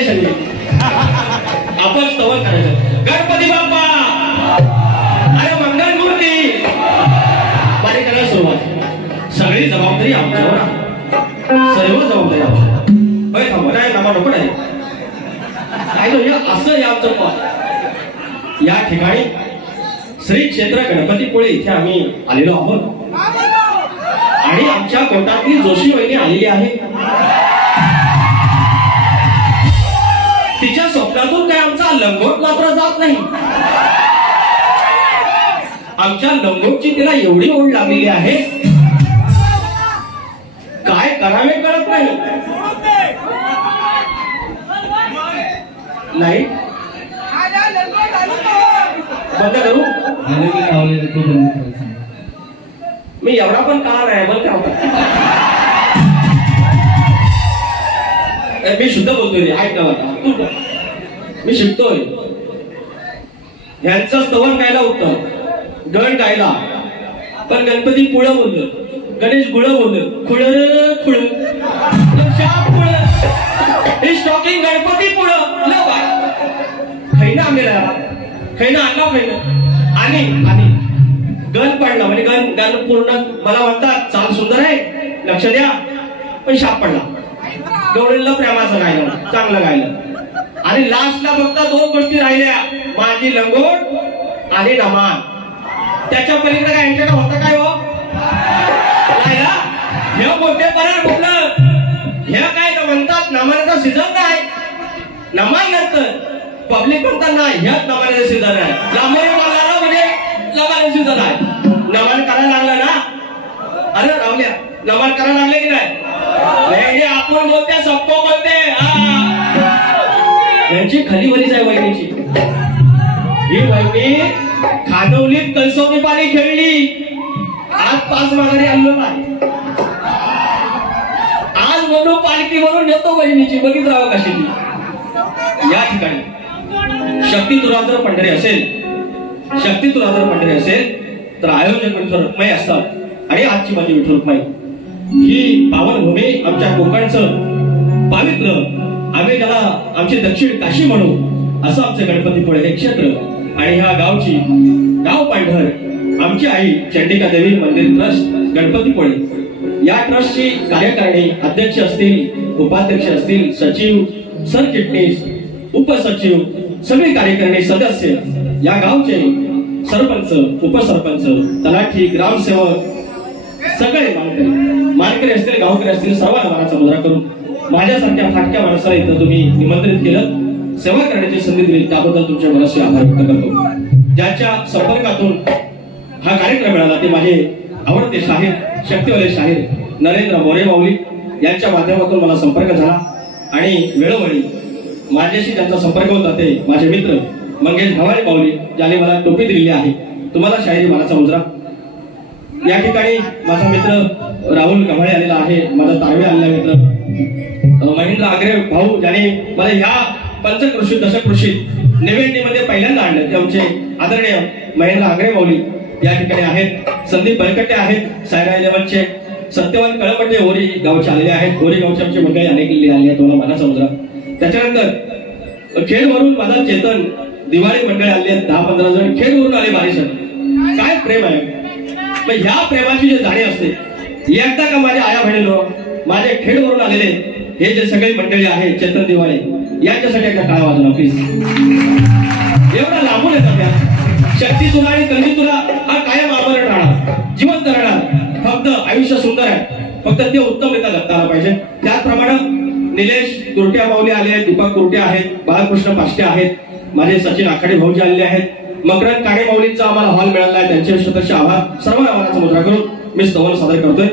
नाही सगळे. आपण स्तवन करायचं. गणपती बाप्पा अरे मंगल मूर्ती बारी करायला सुरुवात. सगळी जबाबदारी आमच्यावर आहे. सर्व जबाबदारी आमच्यावर. होय थांबा नाही नामा नको नाही काय असं या आमचं मत. या ठिकाणी श्री क्षेत्र गणपतीपुळे इथे आम्ही आलेलो आहोत आणि आमच्या कोटातली जोशी वहिनी आलेली आहे. तिच्या स्वप्नातून काय आमचा लंगोट मात्र जात नाही. आमच्या लंगोटची तिला एवढी ओढ लागलेली आहे काय करावे कळत नाही. लाईट बंद करू मी एवढा पण काळ आहे बंद का. मी शुद्ध बोलतोय रे ऐक ना तू मी शिकतोय. ह्यांचं स्तवन गायला होतं गण गायला पण गणपती पुढं बोललं गणेश गुळ बोललं खुळ खुळ हे स्टॉकिंग गणपती पुढं खैना आणलेला खैना आणला खैना आणि गण पडला म्हणजे गण पूर्ण मला म्हणतात चाल सुंदर आहे लक्ष द्या पण शाप पडला. गवळीला प्रेमाचं गायलं चांगलं गायलं आणि लास्टला फक्त दोन गोष्टी राहिल्या माझी लंगोट आणि नमान. त्याच्या पलीकडे काय यांच्याकडे होतं काय हो हे मोठे पर्याय कुठलं हे काय म्हणतात नमानाचा सीझन नाही. नमान नंतर पब्लिक म्हणतात नाही ह्याच नमानाचा सीझन आहे. लांबोरी बोलला म्हणजे नमानाचा सीझन आहे. नमान करायला लागला ना अरे रावल्या नमान करायला लागले की नाही आपण बोलते सबको बोलते. यांची खाली वलीच आहे वहिनीची. ही वहिनी खानवलीत कलसोनी पाणी खेळली आज 5 माघारी आणलो नाही. आज म्हणून पालखी म्हणून नेतो बहिणीची बघित राहा कशी ती. या ठिकाणी शक्ती तुला जर पंढरी असेल तर आयोजक विठ्ठल रुक्माई असतात आणि आजची माझी विठ्ठल रुक्माई ही पावनभूमी आमच्या कोकणचं पावित्र आम्ही त्याला आमची दक्षिण काशी म्हणू असं आमचं गणपतीपुळे हे क्षेत्र आणि ह्या गावची गाव पांढर आमची आई चंडिका देवी मंदिर ट्रस्ट गणपतीपुळे या ट्रस्टची कार्यकारिणी अध्यक्ष असतील उपाध्यक्ष असतील सचिव सरचिटणीस उपसचिव सगळे कार्यकारिणी सदस्य या गावचे सरपंच उपसरपंच तलाठी ग्रामसेवक सगळे मानकरी असतील गावकरी असतील सर्वांना मानाचा मुजरा करून माझ्यासारख्या फाटक्या माणसाला इथं तुम्ही निमंत्रित केलं सेवा करण्याची संधी दिली त्याबद्दल तुमच्या मनाशी आभार व्यक्त करतो. ज्याच्या संपर्कातून हा कार्यक्रम मिळाला ते माझे आवडते शाहीर शक्तिवाले शाहीर नरेंद्र मोरे माऊली यांच्या माध्यमातून मला संपर्क झाला आणि वेळोवेळी माझ्याशी ज्यांचा संपर्क होता ते माझे मित्र मंगेश ढवाळे माऊली ज्याने मला टोपी दिलेली आहे तुम्हाला शाहिरी मानाचा मुजरा. या ठिकाणी माझा मित्र राहुल कमाळे आलेला आहे माझा तारवे आलेला मित्र महेंद्र आग्रे भाऊ ज्याने मला ह्या पंचकृषीत दशकृषीत निवेदनेमध्ये पहिल्यांदा आणलं ते आमचे आदरणीय महेंद्र आग्रे माऊली या ठिकाणी आहेत. संदीप बलकटे आहेत सायरा 11चे सत्यवान कळपटे ओरी गावचे आलेले आहेत. ओरी गावचे आमचे मंडळी अनेक आलेली आहे तुम्हाला मानाचा मुजरा. त्याच्यानंतर खेडवरून माझा चेतन दिवाळी मंडळी आले आहेत 10-15 जण खेडवरून आले बारीसर. काय प्रेम आहे पण ह्या प्रेमाची जी जाणीव असते एकदा का माझ्या आया बहिणीनो माझे खेडवरून आलेले हे जे सगळे मंडळी आहेत चेतन दिवाळी यांच्यासाठी एकदा टाळ्या वाजवा प्लीज. एवढा लांबून येतात त्या शक्ती तुला आणि कधी तुला हा कायम आमरण राहणार जिवंत राहणार. फक्त आयुष्य सुंदर आहे फक्त ते उत्तम रित्या जगता आलं पाहिजे. त्याचप्रमाणे निलेश कुर्ट्या माऊली आले आहेत दीपक कुर्ट्या आहेत बाळकृष्ण पाष्टे आहेत माझे सचिन आखाडे भाऊजी आलेले आहेत मकरंद काळे माऊलींचा आम्हाला हॉल मिळाला आहे त्यांचे शतश आभार. सर्वांना आभाराचा मुद्रा करून मी स्तवन सादर करतोय.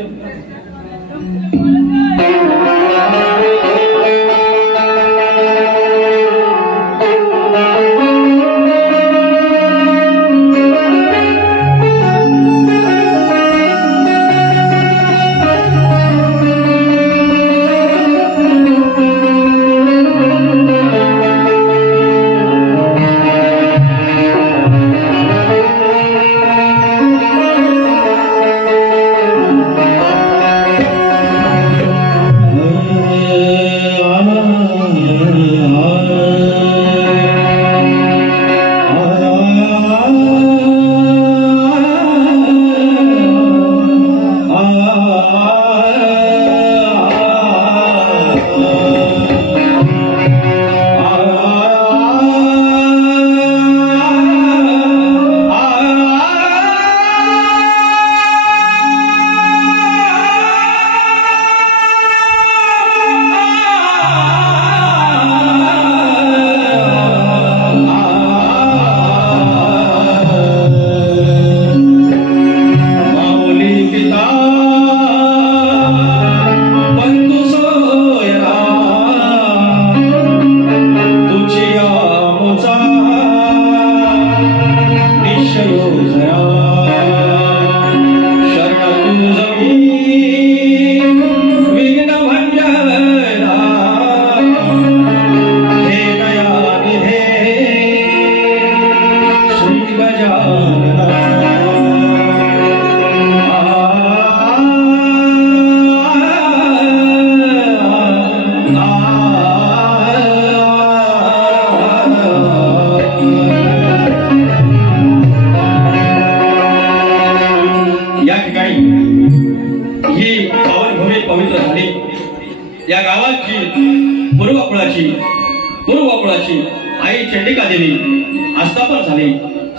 कुळाची पूर्वकुळाची आई चंडिका देवी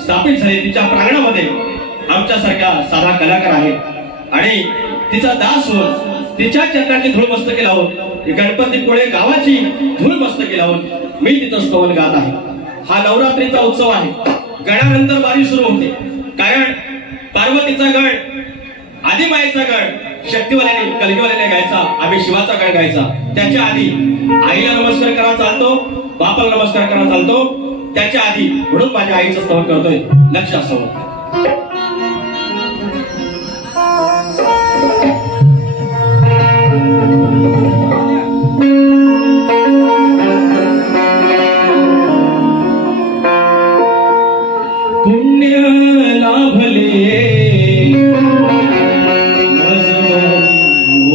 स्थापित झाली तिच्या प्रांगणामध्ये आमच्यासारख्या साधा कलाकार आहे आणि तिचा दास होऊन तिच्या चरणाची धूळ मस्तकी लावून गणपतीपुळे गावाची धूळ मस्तकी लावून मी तिचं स्तवन गात आहे। हा नवरात्रीचा उत्सव आहे। गणानंतर बारी सुरू होते, कारण पार्वतीचा गण, आदिमायेचा गण शक्तिवाल्याने कलगीवाल्याने गायचा, आम्ही शिवाचा गण गायचा। त्याच्या आधी आईला नमस्कार करा चालतो, बापाला नमस्कार करा चालतो, त्याच्या आधी म्हणून माझ्या आईचं स्तवन करतोय। लक्ष असावं। पुण्य लाभले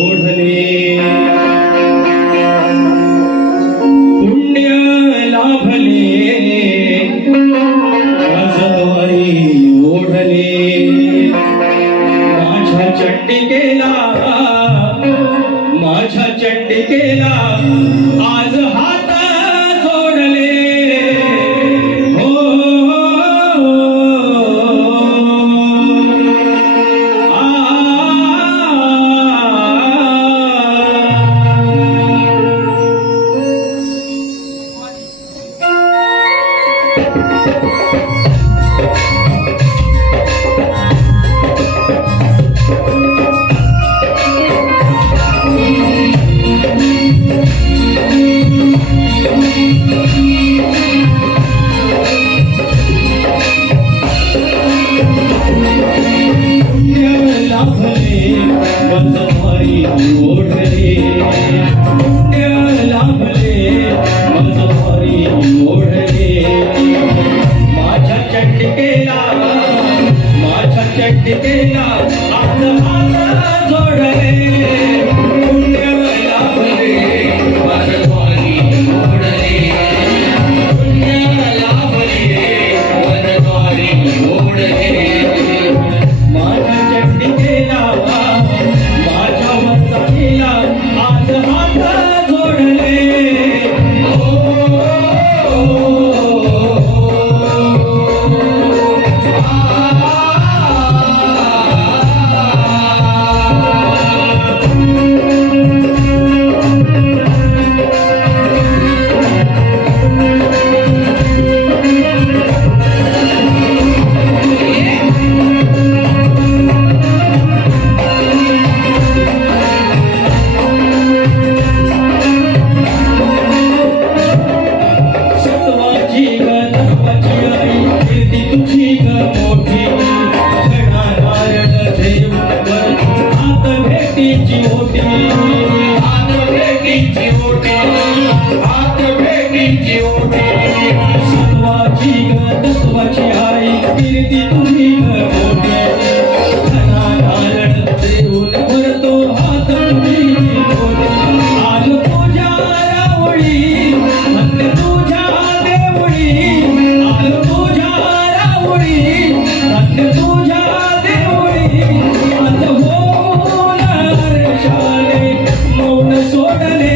ओढले, पुण्य लाभले माझद्वारी ओढले, माझ्या चंडिकेला आज हात जोडले। सोडले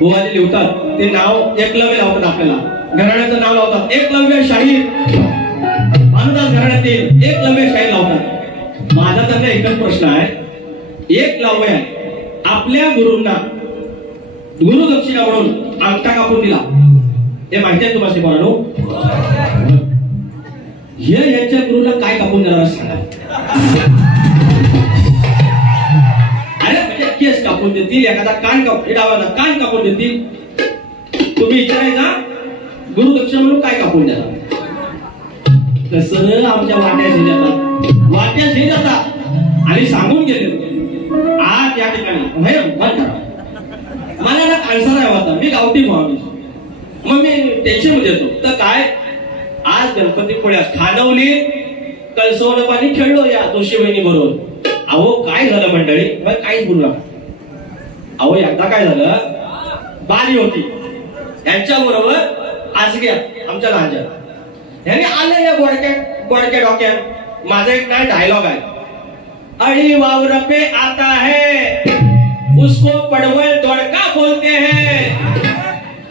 बुवाजी लिहतात ते नाव एकलव्य लावतात, आपल्याला घराण्याचं नाव लावतात एकलव्य शाहीर, भानुदास घराण्यातील एकलव्य शाहीर लावतात. माझा त्यांना एकच प्रश्न आहे, एकलव्य आहे, आपल्या गुरूंना गुरु दक्षिणा म्हणून अंगठा कापून दिला, हे माहिती आहे तुम्हाला पोरांनो? हे यांच्या गुरुला काय कापून देणार सांगा? अरे म्हणजे केस कापून देतील, एखादा कान डावाला कान कापून देतील. तुम्ही विचारायचा गुरु दक्षिणा म्हणून काय कापून देणार? कसं आमच्या वाट्याशी जातात, वाट्याशी जातात आणि सांगून गेले आज या ठिकाणी हे बंद करा. मला ना आन्सर आहे होता, मी गावठी माणूस, मग मी टेन्शन मध्ये येतो. तर काय आज गणपतीपुळ्यात खानवली कळसवलं पाणी खेळलो या जोशी बहिणी बरोबर. अहो काय झालं मंडळी, काहीच बोलू नका. अहो एकदा काय झालं, बारी होती यांच्या बरोबर आजग्या आमच्या लहानच्या यांनी आलं या बोडक्या डोक्यात. माझा एक ना डायलॉग आहे, अड़ी वावर पे आता है उसको पड़वल तोड़का बोलते हैं,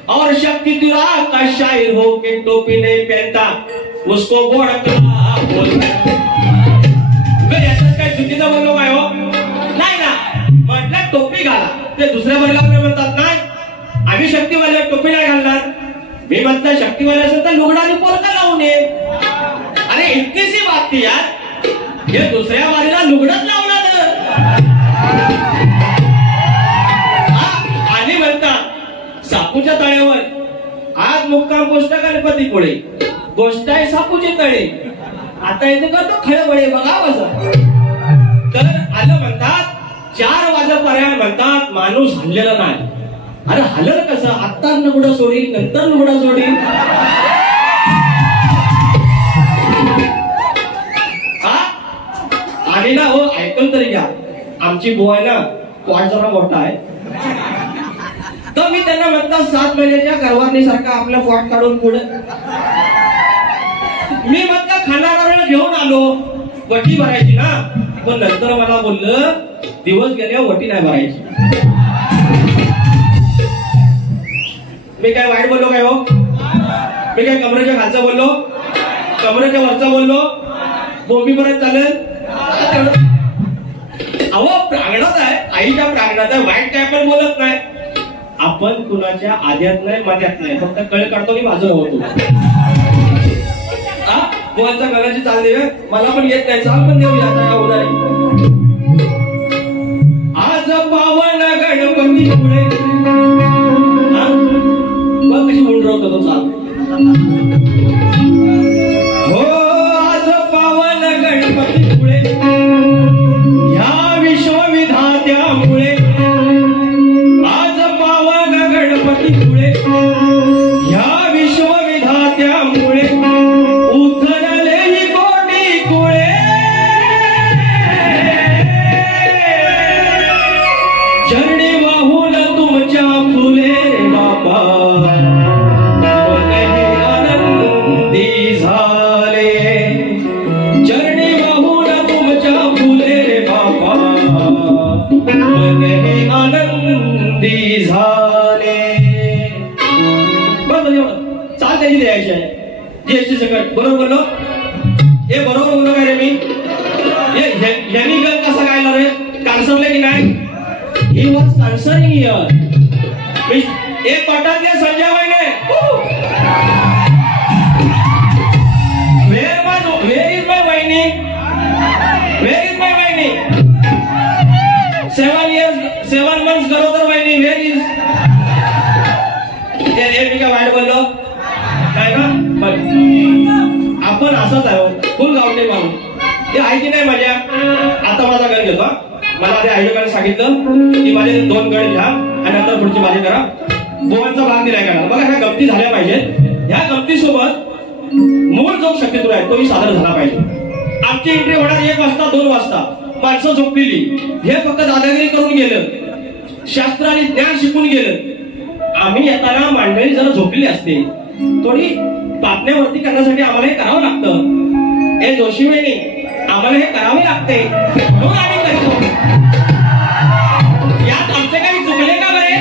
और शक्ति तुरा का शायर हो के टोपी नहीं पहनता उसको बोड़का बोलते हैं. काय चुकीचं बोललो काय हो? नाही ना, म्हटलं टोपी घाला. ते दुसऱ्या वर्गामध्ये म्हणतात नाही आम्ही शक्तीवाल्या टोपी नाही घालणार. मी म्हणता शक्तीवाल्या असेल तर लुगडा आणि पोरका लावून ये. अरे इतकीशी बात थी यार, हे दुसऱ्या वारीला लुगडच लावणार. आणि म्हणता सापूच्या तळ्यावर आज मुक्काम गोष्ट गणपतीपुळे, गोष्ट आहे सापूचे तळे. आता इथे करतो खळबळे बघा असं. तर आलं म्हणतात 4 वाजेपर्यंत म्हणतात माणूस हल्लेला नाही. अरे हलल कसं, आत्ता लुगडं सोडील नंतर लुगडं सोडील. आणि ना हो ऐकून तरी घ्या, आमची बुवा आहे ना पोट जरा मोठा आहे, तर मी त्यांना म्हणतात 7 महिन्याच्या गरवारणीसारखा आपलं पोट काढून पुढे मी म्हटलं खाणारा घेऊन आलो, वटी भरायची ना. पण नंतर मला बोललं दिवस गेल्यावर वटी नाही भरायची. मी काय वाईट बोललो काय हो? मी काय कमरेच्या खालचा बोललो, कमरेच्या वरचा बोललो, बोंबीपर्यंत चालेल? अहो प्रांगणात आहे, आईच्या प्रांगणात आहे, वाईट काय पण बोलत नाही. आपण कुणाच्या आद्यात नाही मध्यात नाही, फक्त कळ काढतो आणि बाजूला होतो. बोलचा गणाची चाल देऊया, मला पण येत नाही, चाल पण देऊया का उदारी. आज पावन गणपती पुढे बघ कशी म्हणून राहतो तो चाल. हो आज पावन गणपती पुढे ह्या विश्वविधात्यामुळे, आज पावन गणपती पुढे ह्या विश्वविधात्यामुळे उतरले ही कोटी कुळे. चरणी वाहून तुमच्या फुले बाबा आनंदी झाले. चरणी वाहून तुमच्या फुले बाबा मने आनंदी झाले. बरोबर चाल त्याची द्यायची आहे. जीएसटी सकट बरोबर बोललो, हे बरोबर बोललो काय रे मी? यांनी गल कसा गायला रे, कान्सरले की नाही? He was concerning here. एक पटात द्या संजय वहिने. Where is my वहिनी? Where is my वहिनी? 7 months गरोदर वहिनी, where is? मी काय वाईट बोललो काय ना? आपण असंच आहे फुल गावठे माणूस. हे आहे की नाही मजा? आता माझा गण घेतो. मला त्या आयोजकाने सांगितलं की माझे 2 गण घ्या आणि नंतर पुढची माझी करा. गोवांचा भाग दिलाय का बघा. ह्या गमती झाल्या पाहिजेत. ह्या गमतीसोबत मूळ जो शक्यतो आहे तोही सादर झाला पाहिजे. आमची एंट्री होणार 1 वाजता 2 वाजता. माणसं झोपलेली, हे फक्त दादागिरी करून गेलं, शास्त्र आणि ज्ञान शिकून गेलं. आम्ही येताना मंडळी जरा झोपलेली असते, थोडी बातम्यावरती करण्यासाठी आम्हाला हे करावं लागतं. हे जोशी वहिनी आम्हाला हे करावे लागते म्हणून आम्ही करतो. यात आमचे काही चुकले का बरे?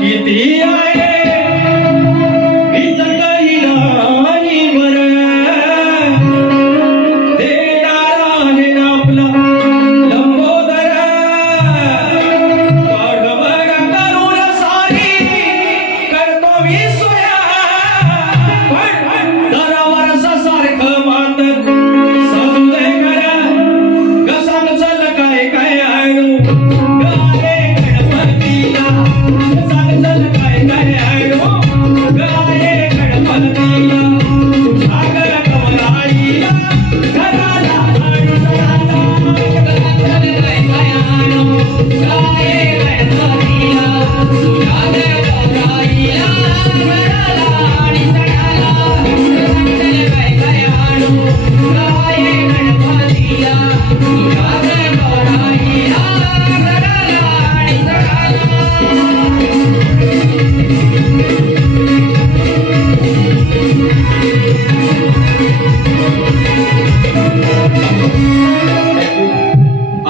किती आहे इथं काही नाही बरं देणारा आहे ना आपला लंबोदर गडबड करून सारी करतो मी सोया पण दरावर सारखं मात साजू दे करा कसा चल काय काय आणू गाणे गणपतीला कसा चल काय काय आणू गाणे गणपतीला सागर कमलाईला घराला आणू सणाला चल काय काय आणू गाणे गणपतीला सागर कमलाईला घराला आणि सणाला चल काय काय आणू गाणे गणपतीला सागर कमलाईला घराला आणि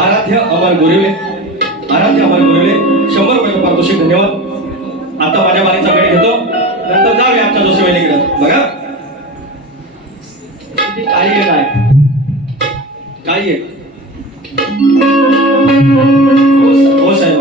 आराध्य अमर गुरुवे 100 रुपये पारितोषिक धन्यवाद. आता माझ्या बारीचा वेळ घेतो नंतर जाऊया आमच्या जोशीवाडीकडे. बघा काही आहे नाही काही आहे हो साहेब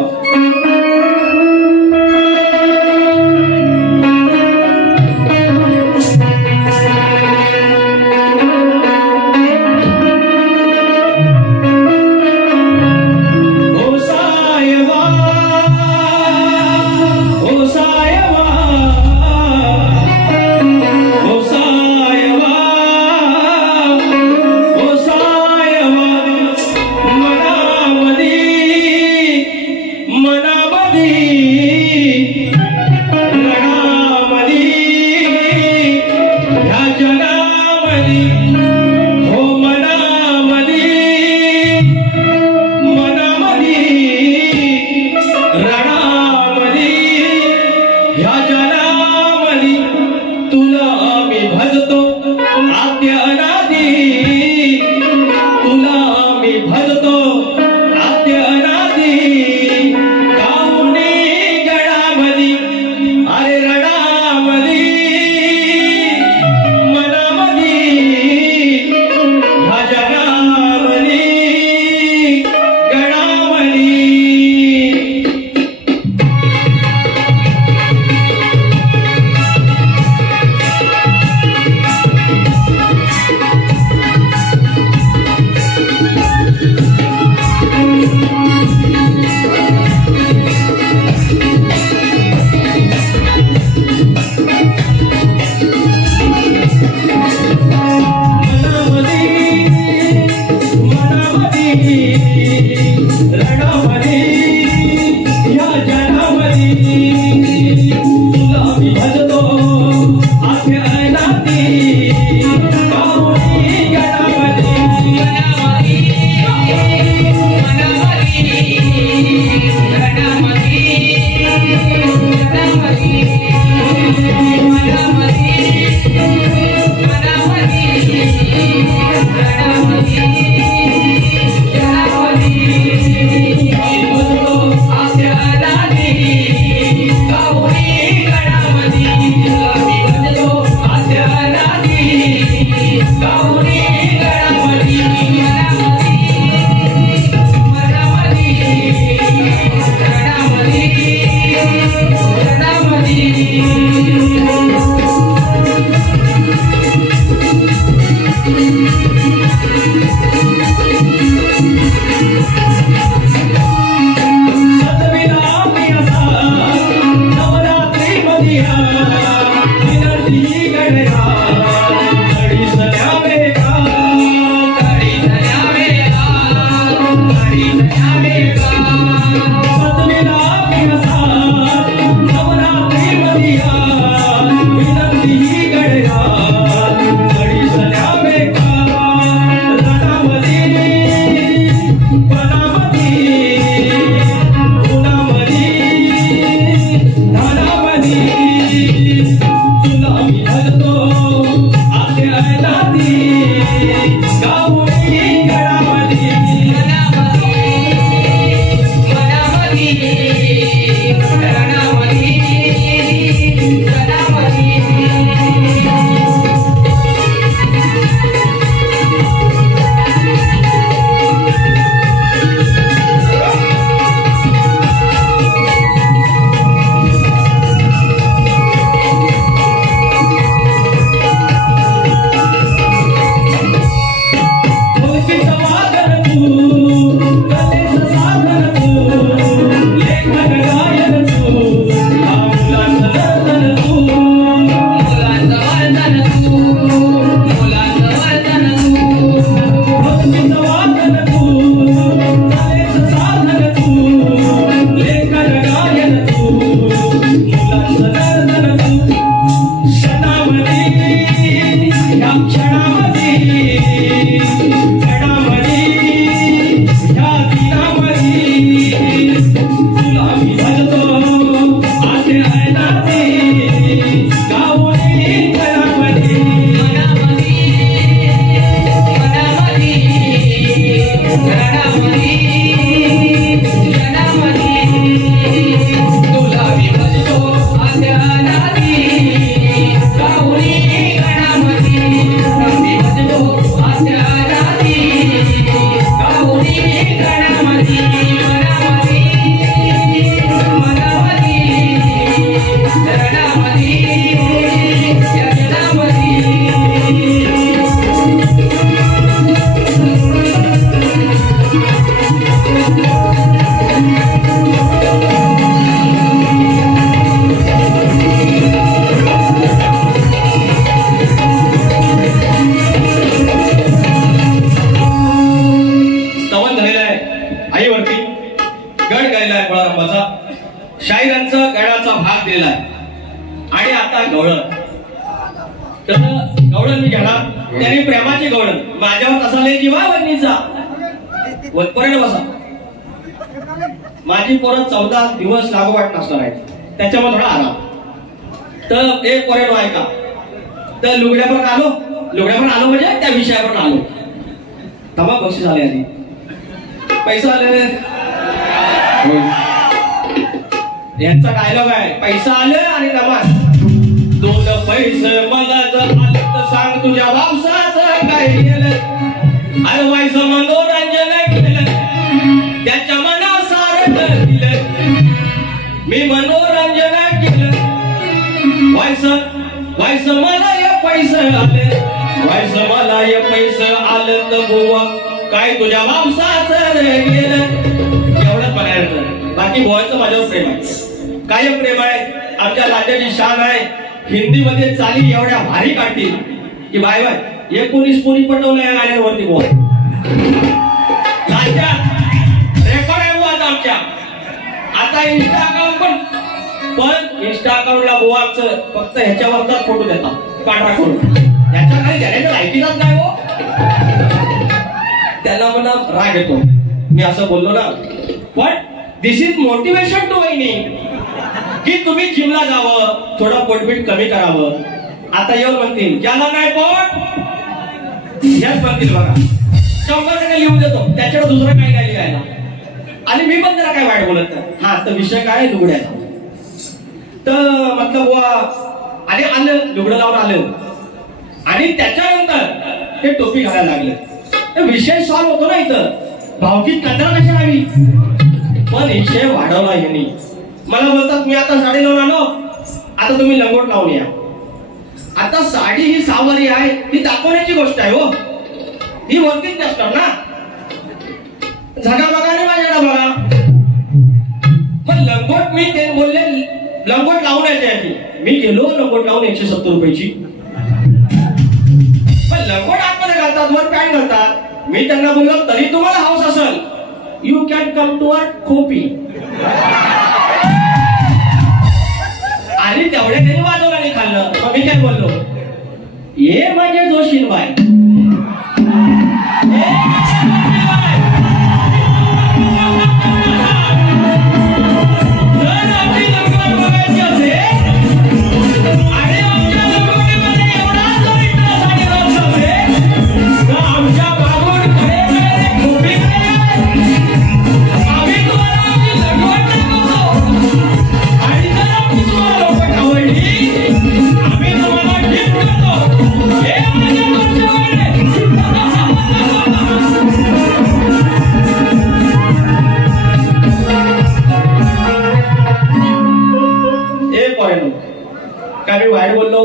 गणपती त्यांचा गळाचा भाग दिलाय. आणि आता गवळण, तर गवळण मी घेणार. त्याने प्रेमाची गवळण माझ्यावर कसा लय जीवा वहिनीचा वरपर्यंत बसा. माझी पोरं 14 दिवस लागोवाट नसणार आहे, त्याच्यामुळे थोडा आराम. तर एक पोरेनो ऐका. तर लुगड्यावर आलो म्हणजे त्या विषयावर आलो. तमा बक्षीस आले, आधी पैसा आले. यांचा डायलॉग आहे, पैसा आले आणि नमाज. 2 पैसे मला जर आले तर सांग तुझ्या वापसाचं काय केलं. अरे व्हायचं मनोरंजन केलं, त्याच्या मनासारखं दिलं. मी मनोरंजन केलं. व्हायचं मला या पैसे आले, व्हायचं मला या पैसे आलं तर बुवा काय तुझ्या वापसाचं गेलं. एवढंच म्हणायचं. बाकी बुवाचं माझ्यावर प्रेम आहे, कायम प्रेम आहे. आमच्या राज्याची शान आहे. हिंदीमध्ये चाली एवढ्या भारी काढतील की बाय 19 पोरी पटवल्या या गाण्यांवरती बुवा. राज्यात रेकॉर्ड आहे बुवा आमच्या. आता इंस्टा अकाउंट पण इंस्टा अकाउंटला बुवाचं फक्त ह्याच्यावरचा फोटो देतात पांढरा करून. ह्याच्या काही घ्यायला लायकीचाच नाही हो. त्याला मला राग येतो मी असं बोललो ना. पण दिस इज मोटिवेशन टू वहिनी की तुम्ही जिमला जावं, थोडं पोटपीठ कमी करावं. आता येऊन म्हणतील ज्याला नाही पोट याच म्हणतील बघा 100% लिहून देतो, त्याच्यावर दुसरं काही नाही लिहायला. आणि मी पण जरा काय वाईट बोलत नाही. हा तर विषय काय लुगड्याचा. तर म्हटलं बुवा आणि आलं लुगडं लावून आलं. आणि त्याच्यानंतर ते टोपी घालायला लागले. विषय सॉल्व्ह होतो ना. इथं भावकीत कंटाळा कशी राहावी. पण विषय वाढवला यांनी. मला बोलतात मी आता साडी लावून आलो, आता तुम्ही लंगोट लावून या. आता साडी ही सावरी आहे, ही दाखवण्याची गोष्ट आहे हो. ही वरतीच नसणार ना. झगा बघा नाही माझ्याकडे बघा. पण लंगोट मी ते बोलले लंगोट लावून यायच्या आधी मी गेलो लंगोट लावून 170 रुपयाची. पण लंगोट आतमध्ये घालतात, वर पॅन्ट घालतात. मी त्यांना बोललो तरी तुम्हाला हाऊस असेल you can come to our खोपी. आणि तेवढ्या त्यांनी वाजवलं आणि खाल्लं. मग मी काय बोललो ये म्हणजे जोशीनबाई. काय मी वाईट बोललो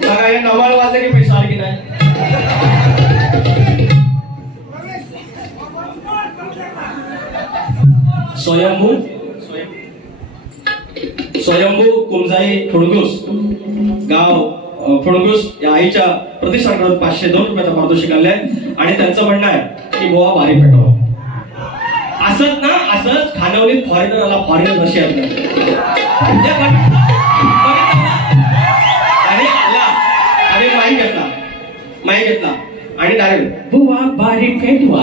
बघा. हे 9 वाजले की पैसा आले की नाही. स्वयंभू कुमजाई फुडगुस गाव फुडगुस या आईच्या प्रतिष्ठानकडून 502 रुपयाचा पारितोषिक आणलंय. आणि त्यांचं म्हणणं आहे की बुवा भारी पेटवा. असंच ना, असंच खानवलीत फॉरेनरला फॉरेनर रशी आणि आला आणि माईक घेतला आणि डायरेक्ट बुवा भारी पेटवा.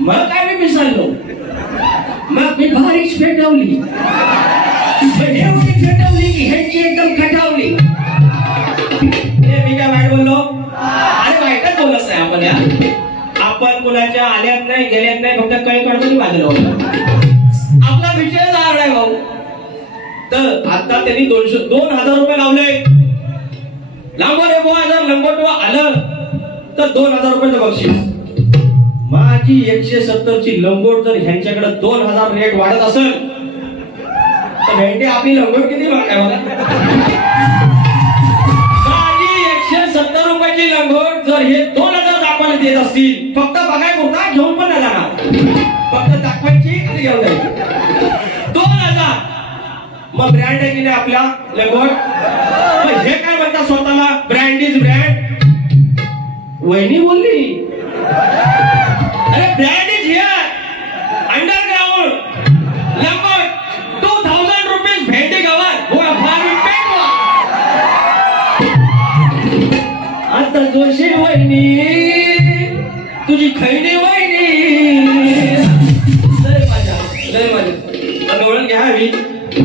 मग काय मी विसरलो. मग मी भारीच पेटवली. पेटवली की ह्याची एकदम खटावली. मी काय वाईट बोललो. अरे वाईटच बोलत नाही आपण. आपण कुणाच्या आल्यात नाही गेल्यात नाही, फक्त काही कडून वाजलं होतं. आपला विषय झाला आहे भाऊ. तर आता त्यांनी 2000 रुपये लावले. लांबवर 1000 लंगोटवा आलं तर 2000 रुपयाचं बक्षीस. माझी 170 ची लंगोट जर ह्यांच्याकडे 2000 रेट वाढत असेल तर भेंडे आपली लंगोट किती महाग आहे बघा. माझी 170 रुपयाची लंगोट जर हे 2000 दाखवायला देत असतील, फक्त बघाय पुरता घेऊन पण नाही जाणार, फक्त दाखवायची आणि घेऊन जायची. 2000 मग ब्रँड आहे की नाही आपला लंगोट. हे काय म्हणतात स्वतःला ब्रँड इज ब्रँड. वहिनी बोलली अरे ब्रँड इज हिअर.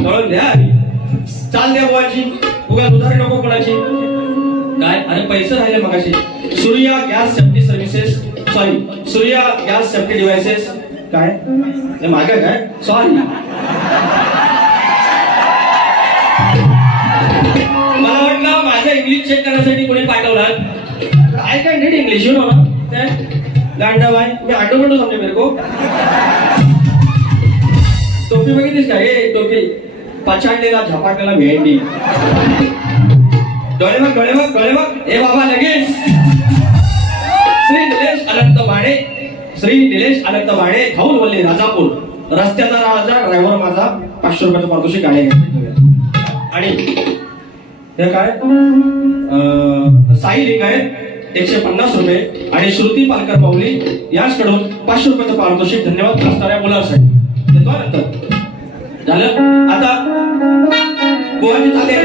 कळून द्या चाल द्या बुवाची उगा उधारी नको कोणाची काय अरे पैसे राहिले मगाशी Surya gas safety services sorry Surya gas safety devices काय मागे काय सॉरी मला वाटलं माझं इंग्लिश चेक करण्यासाठी कोणी पाठवलं I can read English you know ना गांडा बाय मी आटोमॅटो समजे मेरे को टोपी बघितलीस का हे टोपी पछाडलेला झपाटलेला भेंडी डोळे बघ ए बाबा लगेच श्री निलेश अनंत भाणे धौलवल्ली राजापूर रस्त्याचा राजा ड्रायव्हर माझा 500 रुपयाचं पारितोषिक गाडी घ्यायचं आणि हे काय साई लिंगायत 150 रुपये आणि श्रुती पालकर माऊली याचकडून 500 रुपयाचं पारितोषिक धन्यवाद असणाऱ्या मुलांसाठी देतो नंतर झालं आता गोवाची चालू ये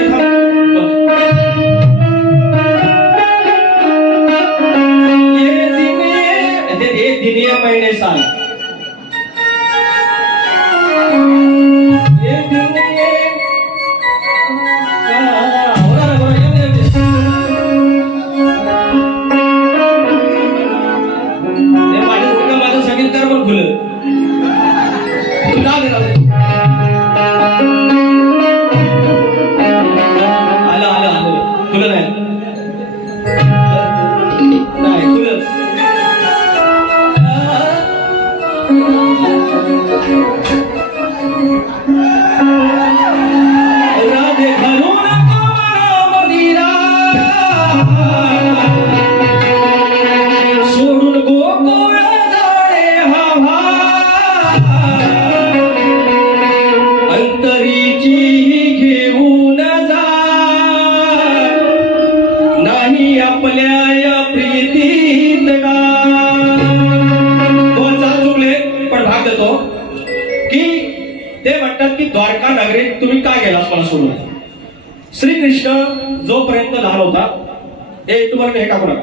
महीने साल ये दिन माझं संगीतकार पण खुलं आलं खुलं नाही खुलं राधे घरून मदिरा सोडून गोकुळ जाणे हा अंतरीची घेऊन जा नाही आपल्या या प्रीतीत की ते म्हणतात की द्वारका नगरीत तुम्ही काय गेलास मला सोडून श्रीकृष्ण जोपर्यंत लहान होता तुम्हाला हे टाकू नका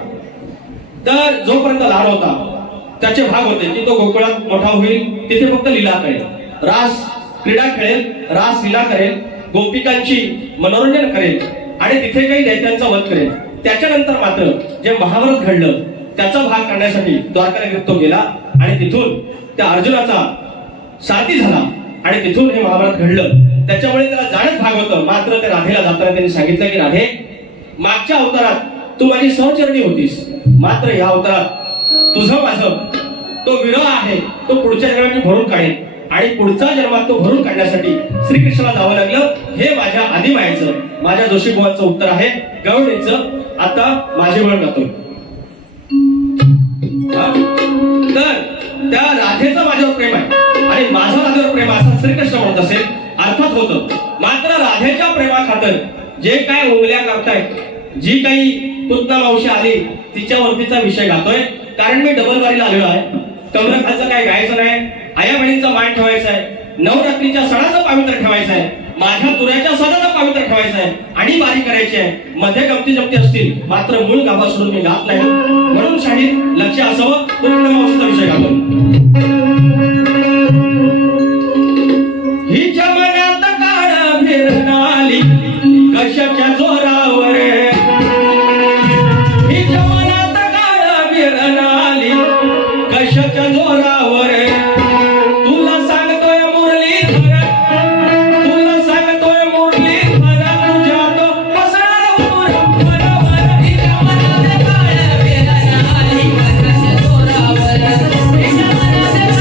तर जोपर्यंत लहान होता त्याचे भाग होते की तो गोकुळात मोठा होईल तिथे फक्त लीला करेल रास क्रीडा खेळेल रास लीला करेल गोपिकांची मनोरंजन करेल आणि तिथे काही दैत्यांचा वध करेल त्याच्यानंतर मात्र जे महाभारत घडलं त्याचा भाग करण्यासाठी द्वारका नगरीत तो गेला आणि तिथून त्या अर्जुनाचा सारथी झाला आणि तिथून हे महाभारत घडलं त्याच्यामुळे त्याला जाणच भाग होतं मात्र त्या राधेला जाताना त्यांनी सांगितलं की राधे मागच्या अवतारात तू माझी सहचरणी होतीस मात्र या अवतारात तुझं माझं तो विरह आहे तो पुढच्या जन्मात मी भरून काढेन आणि पुढचा जन्मात तो भरून काढण्यासाठी श्रीकृष्णाला जावं लागलं हे माझ्या आदिमायेचं माझ्या जोशी बुवांचं उत्तर आहे गवळीचं आता माझे वळण गातोय तर त्या राधेचं माझ्यावर प्रेम आहे आणि माझं राधेवर प्रेम असं श्रीकृष्ण म्हणत असेल अर्थात होतं मात्र राधेच्या प्रेमाखातर जे काय उंगल्या करतायत जी काही पुतना मावशी आली तिच्यावरतीचा विषय गातोय कारण मी डबल वारीला आलेलो आहे कमरखालचं काय गायचं नाही आया बहिणीचा मान ठेवायचा आहे नवरात्रीच्या सणाचं पावित्र्य ठेवायचं आहे माझ्या तुऱ्याच्या सणाचं पावित्र्य ठेवायचं आहे आणि वारी करायची आहे मध्ये गमती जमती असतील मात्र मूळ गाभा सोडून मी गात नाही म्हणून शाहीर लक्ष असावं पुतना मावशीचा विषय गातो हिच्या मनात काळ फिरणाली कशाच्या जोरावर हिच्या मनात काळ फिरणाली कशाच्या जोरावर तुला सांगतोय मुरलीधर तुला सांगतोय मुरलीधर तुझ्या तो पसणार बरोबर हिच्या मनात काळ फिरणाली कशाच्या जोरावर हिच्या मनात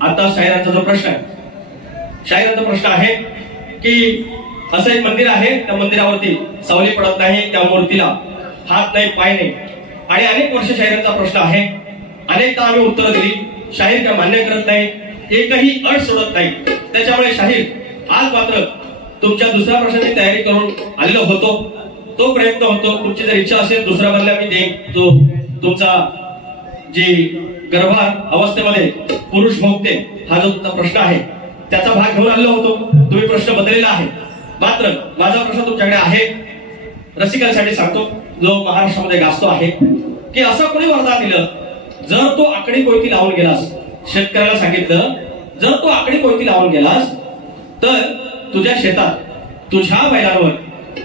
आता शाहिरांचा जो प्रश्न आहे, शाहिरांचा प्रश्न आहे की असं एक मंदिर आहे, त्या मंदिरावरती सावली पडत नाही, त्या मूर्तीला हात नाही, पाय नाही, आणि अनेक वर्ष शाहिरांचा प्रश्न आहे. अनेकदा आम्ही उत्तर दिली, शाहीर काय मान्य करत नाही, एकही अट सोडत नाही. त्याच्यामुळे शाहीर आज मात्र तुमच्या दुसऱ्या प्रश्नाची तयारी करून आलेलो होतो. तो प्रयत्न होतो, तुमची जर इच्छा असेल दुसऱ्या बदल्या मी देईन. जो तुमचा जी गर्भार अवस्थेमध्ये पुरुष भोगते हा जो तुमचा प्रश्न आहे त्याचा भाग घेऊन आलेलो होतो. तुम्ही प्रश्न बदललेला आहे. मात्र माझा प्रश्न तुमच्याकडे आहे, रसिकांसाठी सांगतो, जो महाराष्ट्रामध्ये गाजतो आहे, की असं कोणी वरदान दिलं, जर तू आकडी कोयती लावून गेलास, शेतकऱ्याला सांगितलं जर तू आकडी कोयती लावून गेलास तर तुझ्या शेतात, तुझ्या बैलांवर,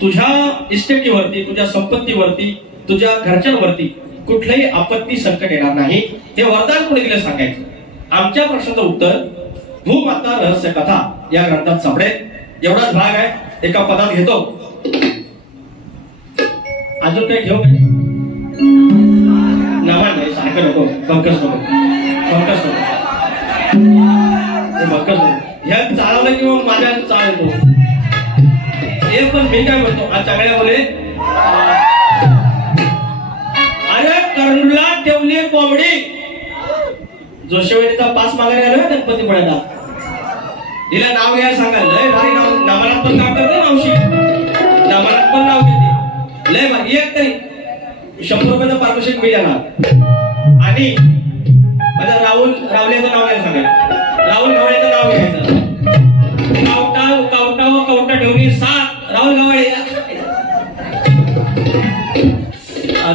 तुझ्या इस्टेटीवरती, तुझ्या संपत्तीवरती, तुझ्या घरच्यांवरती कुठलंही आपत्ती संकट येणार नाही. हे वरदान कोणी दिलं सांगायचं. आमच्या प्रश्नाचं उत्तर भूमाता रहस्य कथा या ग्रंथात सापडेल. एवढाच भाग आहे, एका पदात घेतो. अजून काही घेऊ काय? नमान नाही, सारखं नको, पंकज नको, पंकज नको, पंकज नको. ह्या चालवलं की मग माझ्या चाल येतो. हे पण मी काय म्हणतो, आज चांगल्या बोले, अरे कर्णला ठेवली कोंबडी. जोशीवाडीचा पास मागायला आलोय गणपती पडायला. हिला नाव घ्यायला सांगाल, लय भारी नाव, नामानात पण काम करते मावशी, नामानात पण नाव घेते, लय भारी. एक तरी 100 रुपयाचं पारितोषिक मी देणार. आणि माझ्या रावल्याचं नाव घ्यायला सांगाल, राहुल गवळेचं नाव घ्यायचं. कवटा ठेवली 7 राहुल गवळे.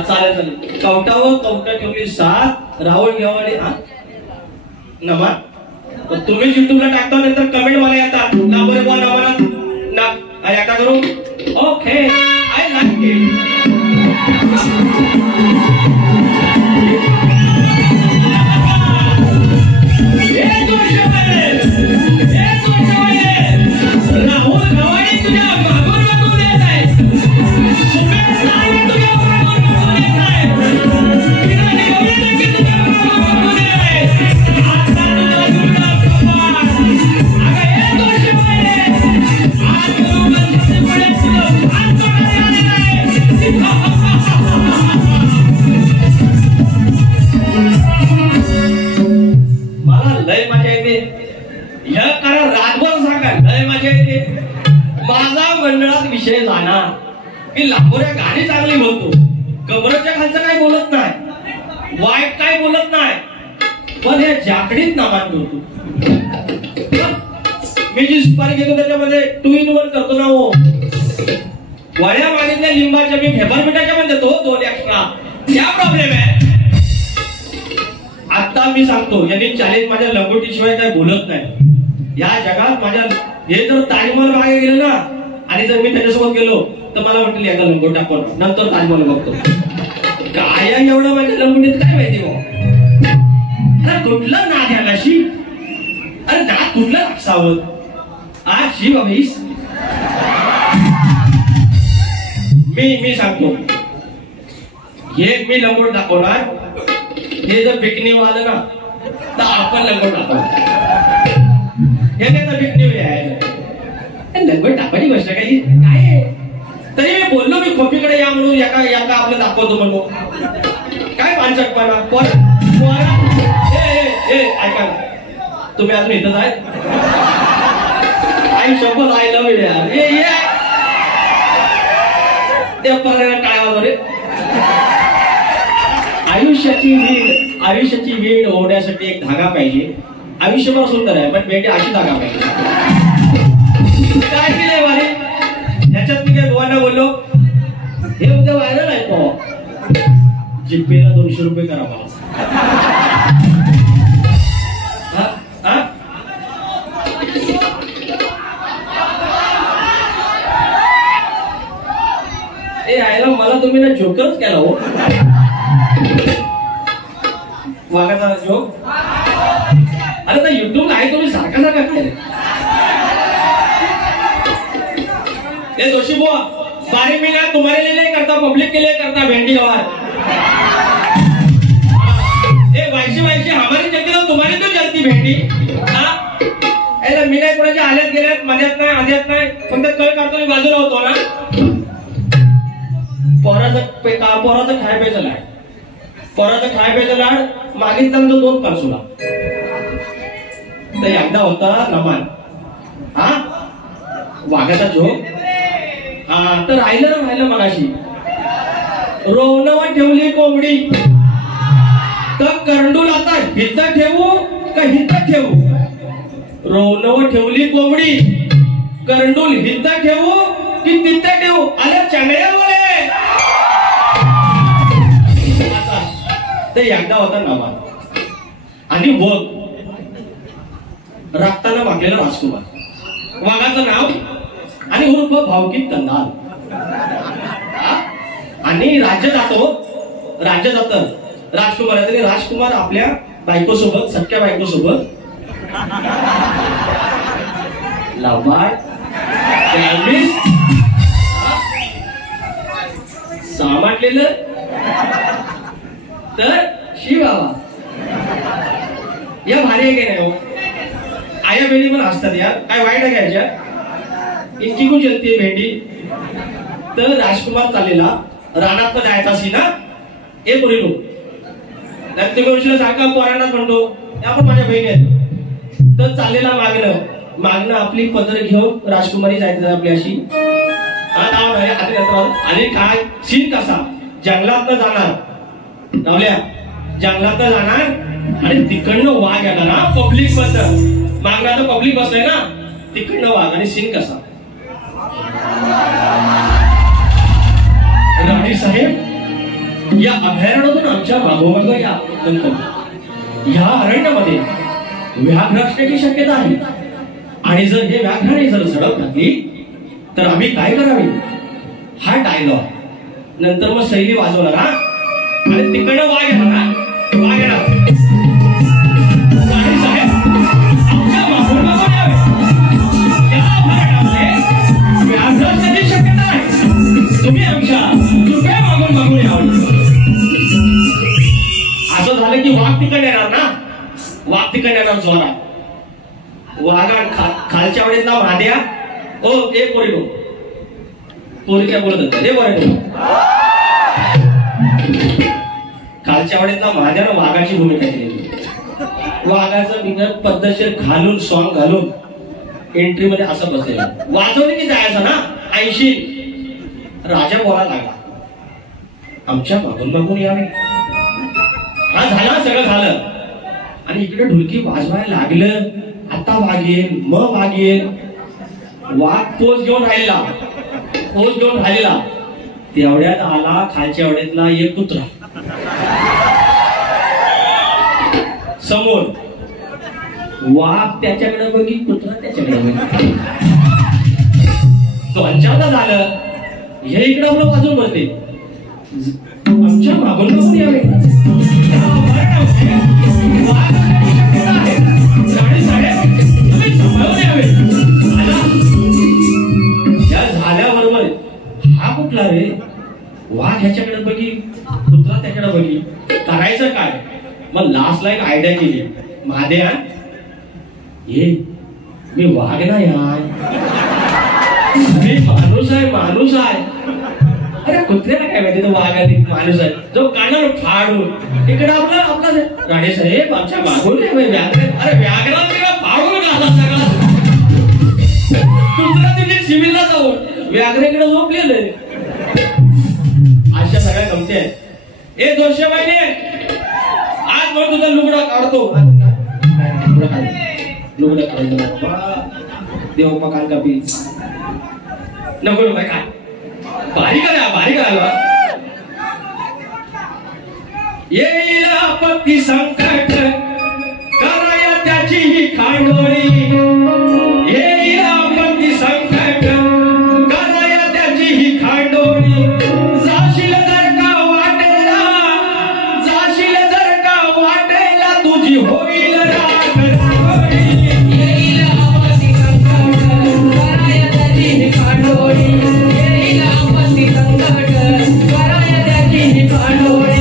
चालेल चालेल. कवटा ठेवली 7 राहुल गवळे. नमा तुम्ही युट्यूबला टाकता, नंतर कमेंट मला येतात ना, बरोबर ना एकदा करू. Okay, I like it. Rahul Gawale तुझ्या मागून बघून येत आहे, सुमेश नाळे तुझ्या मागून बघून येत आहे, किरण गवळे देखील तुझ्या मागून बघून येत आहे. आता तुझा दुर्गा सोपान, अगं हे जोशीवाडे, आज गुरु गणपतीपुळे तुझं भान तोडायला आलेलं आहे. मला लय मजा येते. ह्या करा रातभर सांगा, लय मजा येते. माझा मंडळात विषय जाणार की लांबोऱ्या गाणी चांगली बोलतो, कबरच्या खालचं काय बोलत नाही, वाईट काय बोलत नाही, पण हे जाकडीत नामान करतो. मी जी सुपारी घेतो त्याच्यामध्ये 2 in 1 करतो ना. हो, वड्या मागितल्या लिंबाच्या, मी फेबर मिठाच्या पण देतो 2 एक्स्ट्रा. क्या प्रॉब्लेम आहे? आता मी सांगतो, यांनी चॅलेंज माझ्या लंगोटीशिवाय काय बोलत नाही या जगात. माझ्या हे जर ताजमहल मागे गेलं ना, आणि जर मी त्याच्यासोबत गेलो तर मला म्हटलं एका लंगोट टाकून नंतर ताजमहल बघतो. काय एवढं माझ्या लंगोटीत काय माहिती मग? अरे कुठलं नाद या नाशी, अरे नाद कुठलं असावं. आज शिव अभीस मी सांगतो, हे मी लंगोट दाखवणार. हे जर बिकनीव आलं ना तर आपण लंगोट दाखवणार. हे तर बिकनीव आहे, लंगोट टाकायची गोष्ट काही काय. तरी मी बोललो मी खोपीकडे या म्हणून एका एका आपलं दाखवतो म्हणून. काय पानचटपणा ऐका तुम्ही अजून इथंच आहे. आई शपथ आय लव्ह यू यार. ते काय होतं रे. आयुष्याची वीण ओढण्यासाठी एक धागा पाहिजे. आयुष्यभर सुंदर आहे पण भेटी अशी धागा पाहिजे. काय केलंय वारे ह्याच्यात मी काय गोवांना बोललो हे उद्या व्हायरल आहे तो जिप्पेला 200 रुपये करा मला. आयला मला तुम्ही ना जोकरच केला हो. वागाचा जोक. अरे तर युट्यूब आहे तुम्ही सारखा सारखा काय ये जोशी बुआ बारे में ना तुम्हारे लिए नहीं करता पब्लिक के लिए करता भेंडी गवार. वैशी हमारी जगह तो तुम्हारी तो जलती भेंडी. मी नाही कोणाच्या आल्यात गेल्यात मध्यात नाही आध्यात नाही फक्त कळ काढतो बाजूला होतो ना. पोराचं खाय प्यायचं लाड. पोराचं खाय प्यायचं लाड मागील तर 2 पारसुला. तर एकदा होता नमान हा वाघाचा झोप. हा तर राहिलं मगाशी. रोवणं ठेवली कोंबडी तर करंडूल आता हिथं ठेवू का हिथं ठेवू. रोवणं ठेवली कोंबडी करंडूल हिथं ठेवू की तिथं ठेवू. अरे चंगड्यामुळे ते एकदा होता नमान आणि वग रक्तानं वागलेला राजकुमार. वाघाचं नाव आणि उर्फ भावकी कंदाल. आणि राज्य जातं राजकुमार. तरी राजकुमार आपल्या बायकोसोबत सख्या बायकोसोबत लबाड सामाटलेलं तर शिवावा या भारी आहे की नाही हो. आया भेंडी पण असतात यार काय वाईट आहे घ्यायच्या. इतकी गुण जलती भेंडी. तर राजकुमार चाललेला रानात जायचा सी ना हे पुढे लोक तुम्ही सारखा पोरांनाच म्हणतो आपण माझ्या बहिणी आहेत. तर चाललेला मागणं आपली पदर घेऊन राजकुमारी जायचं आपली अशी. आणि काय सीन कसा जंगलात जाणार रावल्या जंगलात जाणार आणि तिकडनं वाघ येणार हा पब्लिक बसत मागणं आता पब्लिक बसलंय ना तिकडनं वाघ. आणि सीन कसा राणी साहेब या अभयारण्यातून आमच्या मागोमाग या नंतर या अरण्यामध्ये व्याघ्र असण्याची शक्यता आहे. आणि जर हे व्याघ्राने जर झडप घातली तर आम्ही काय करावे हा डायलॉग नंतर मग शैली वाजवणार हा. आणि तिकडनं वाघ येणार राणी साहेब आमच्या मागोमाग यावे. या अभयारण्यामध्ये व्याघ्र असण्याची शक्यता आहे. तुम्ही आमच्या कृपया मागून यावं. असं झालं की वाघ तिकडे येणार ना. वाघ तिकडे येणार जोरात. वाघा खालच्या वेळेतला महाद्या ओ ए पोरी लो पोरी काय बोलत होते रे बरं. खालच्या वेळेतला महाद्यानं वाघाची भूमिका केली. वाघाचं पद्धतशीर घालून सॉंग घालून एंट्री मध्ये असं बसलेलं वाजवले की जायचं ना 80. राजा बोलायला लागला आमच्या मागून यावे. हा झाला सगळं झालं आणि इकडे ढोलकी वाजवायला लागलं. आता वागेल मग वागेल. वाघ पोच घेऊन राहिलेला तेवढ्यात आला खालच्या एवढ्यातला एक कुत्रा समोर. वाघ त्याच्याकडे बघी कुत्रा त्याच्याकडे बघी. तो अंचावता झालं हे इकडे आपलं वाजून बोलते आमच्या मागून यावे. झाल्याबरोबर हा कुठला रे वाघ ह्याच्याकडे बघी कुत्रा त्याच्याकडे बघी करायचं काय. मग लास्टला एक आयडिया केली महाद्या ये मी वाघ नाही यार मी माणूस आहे अरे कुत्र्याला काय माहिती तो वाघाने माणूस आहे जो कानाला फाडून इकडे आपला राणे साहेब आमच्या मागून व्याघ्र अरे व्याघ्राला फाडून घाला सगळा दुसऱ्या दिवशी सिव्हिलला जाऊन व्याघ्रेकडे झोपलेलं आहे. अशा सगळ्या गमती आहेत. ए जोशे बाईने आज म्हणून तुझा लुगडा काढतो लुगडा काढतो देव मकान का पी नको बाई काय भारी करा येईल आपत्ती संकट कराया त्याची ही खांडोळी येईल आपत्ती संकट कराया त्याची ही खांडोळी जाशील जर का वाटेला तुझी होईल राख येईल आपत्ती संकट कराया त्याची ही खांडोळी येईल आपत्ती संकट कराया त्याची ही खांडोळी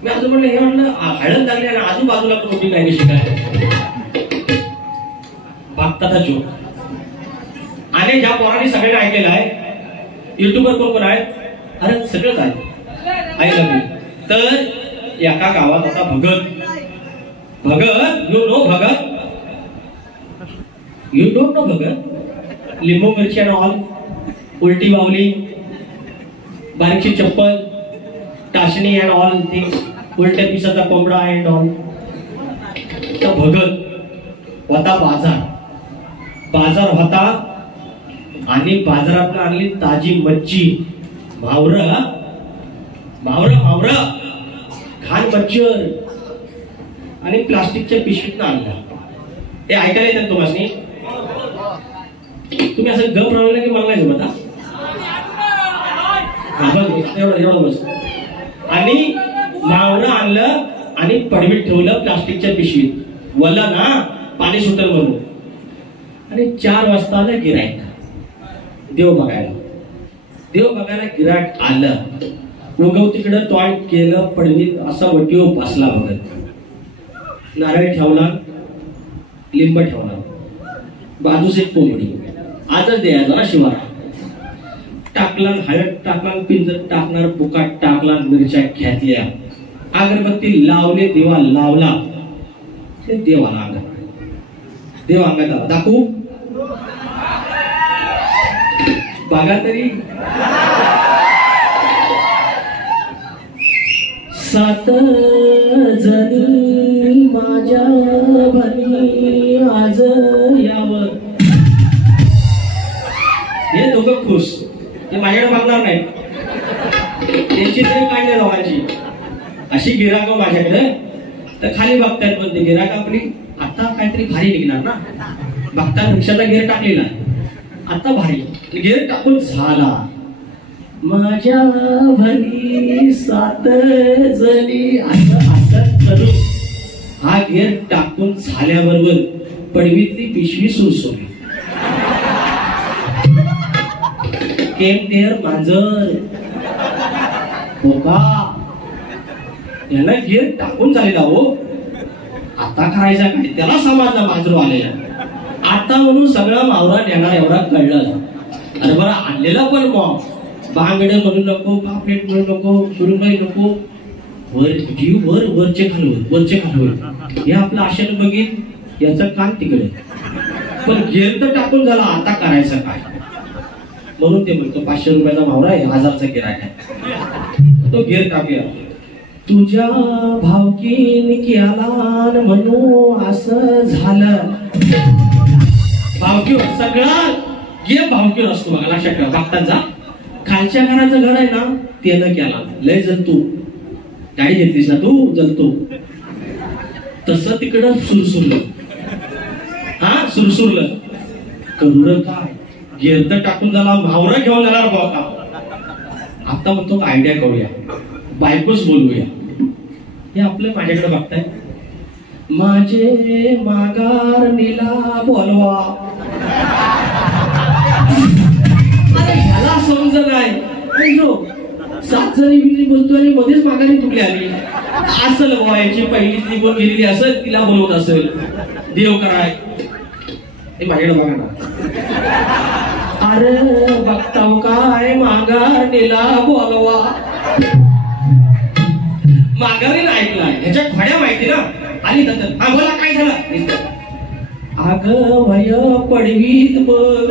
मी अजून म्हणलं हे म्हणलं हळद लागली आणि आजूबाजूला पण मोठी नाही शिकाय भक्ताचा जोक आणि ज्या पोरांनी सगळ्यांनी ऐकलेलं आहे युट्यूबवर कोण आहे अरे सगळंच आहे ऐकलं मी तर एका गावात होता Bhagat you know Bhagat you don't know Bhagat लिंबू मिरची अँड ऑल उलटी बावली बारीकशी चप्पल टाचणी अँड ऑल थिंग्स उलट्या पिसाचा कोंबडा अँड ऑल. तर भगत होता बाजार होता आणि बाजारात आणली ताजी मच्छी मावरं घाण मच्छर आणि प्लास्टिकच्या पिशवीत आणला. हे ऐकायला येतात तुम्हाला तुम्ही असं गप राहिलं की मला नाही जमत एवढं बस आणि मावरं आणलं आणि पडवीत ठेवलं प्लास्टिकच्या पिशवीत वल्ला ना पाणी सुटल म्हणून. आणि 4 वाजता आलं गिरायक देव बघायला गिरायक आलं उगव तिकडं तोंड केलं पडवीत असा वटीव बसला बघत नारळ ठेवला लिंब ठेवला बाजूस एक कोंबडी आजच द्यायचा ना शिवार टाकला हळद टाकला पिंजर टाकणार बुकाट टाकला मिरच्या घेतल्या अगरबत्ती लावले दिवा लावला देव आला अंगात आला दाखवू बघा तरी 7 जणी माझ्या भनी आज यावर. हे दोघं खुश ते माझ्याकडे बघणार नाही त्यांची तरी काढली लोकांची अशी गिराक माझ्याकडे तर खाली बघतायत पण ते गिराक आपली आता काहीतरी भारी निघणार ना बघता रिक्षाचा गेअर टाकलेला आता भारी गेअर टाकून झाला माझ्या भली 7 जणी असं करून हा गेअर टाकून झाल्याबरोबर पडवीतली पिशवी सुरसुरली. केम देअर मांजर हो का याला गेअर टाकून झालेला हो आता आता करायचा काय, त्याला समाजला मांजरू आलेला आता म्हणून सगळं मावरा नेणार एवढा कळलं. अरे बरं आणलेला पण मग बांगडे म्हणू नको, पापलेट म्हणू नको, सुरुबाई नको, वर जीव वर वरचे खालवर हे आपलं आशेनं बघित याचं कान तिकडे. पण गेर तर टाकून झाला, आता करायचं काय. म्हणून ते म्हणतो 500 रुपयाचा मावरा आहे, 1000चा गिरायक आहे, तो गेर टाकूया. तुझ्या भावकीन केला म्हणू असं झालं. भावकीवर सगळा गेम भावकीवर असतो बघा, लक्षात ठेवा. बघतात जा खालच्या घराचं घर आहे ना त्यानं केला, लय जलतो, गाडी घेतलीस ना तू जलतो, तसं तिकडं सुरसुरलं. हा सुरसुरलं करूर काय गेर तर टाकून झाला, मावरा घेऊन जाणार बघा. आता म्हणतो आयडिया करूया, बायकोच बोलवूया. हे आपलं माझ्याकडे बघताय, माझे माघार नीला बोलवा. अरे ह्याला समज नाही, 7 जणी विक्री बोलतो आणि मध्येच माघारी तुकली आली असल बोलायची. पहिलीच निघून गेलेली असेल, तिला बोलवत असेल देव कराय. हे माझ्याकडे बघा ना. अरे बघताव काय माघार नीला बोलवा. माघारीनं ऐकलाय, ह्याच्या खोड्या माहिती ना. आली तर हा बोला काय झालं. अगं भय पडवीत बघ.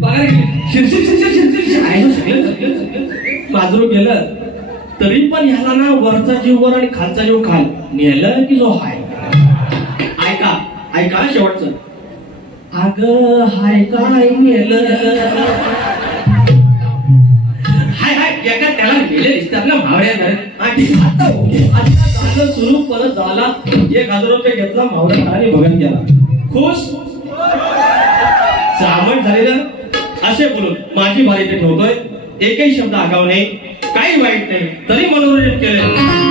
बघा माजरू गेलं तरी पण ह्याला ना वरचा जीव वर आणि खालचा जीव खाल नेलं की जो हाय. ऐका ऐका शेवटचं. अगं हाय काय नेलं, हाय हाय एका त्याला गेले दिसतात ना मावळ्या घरात. आता झालं सुरू, परत झाला 1000 रुपये घेतला मावळ्या घराने भगत गेला, खुश सामट झालेलं. असे बोलून माझी बारी ते ठेवतोय, एकही शब्द आगाव नाही, काही वाईट नाही, तरी मनोरंजन केलं.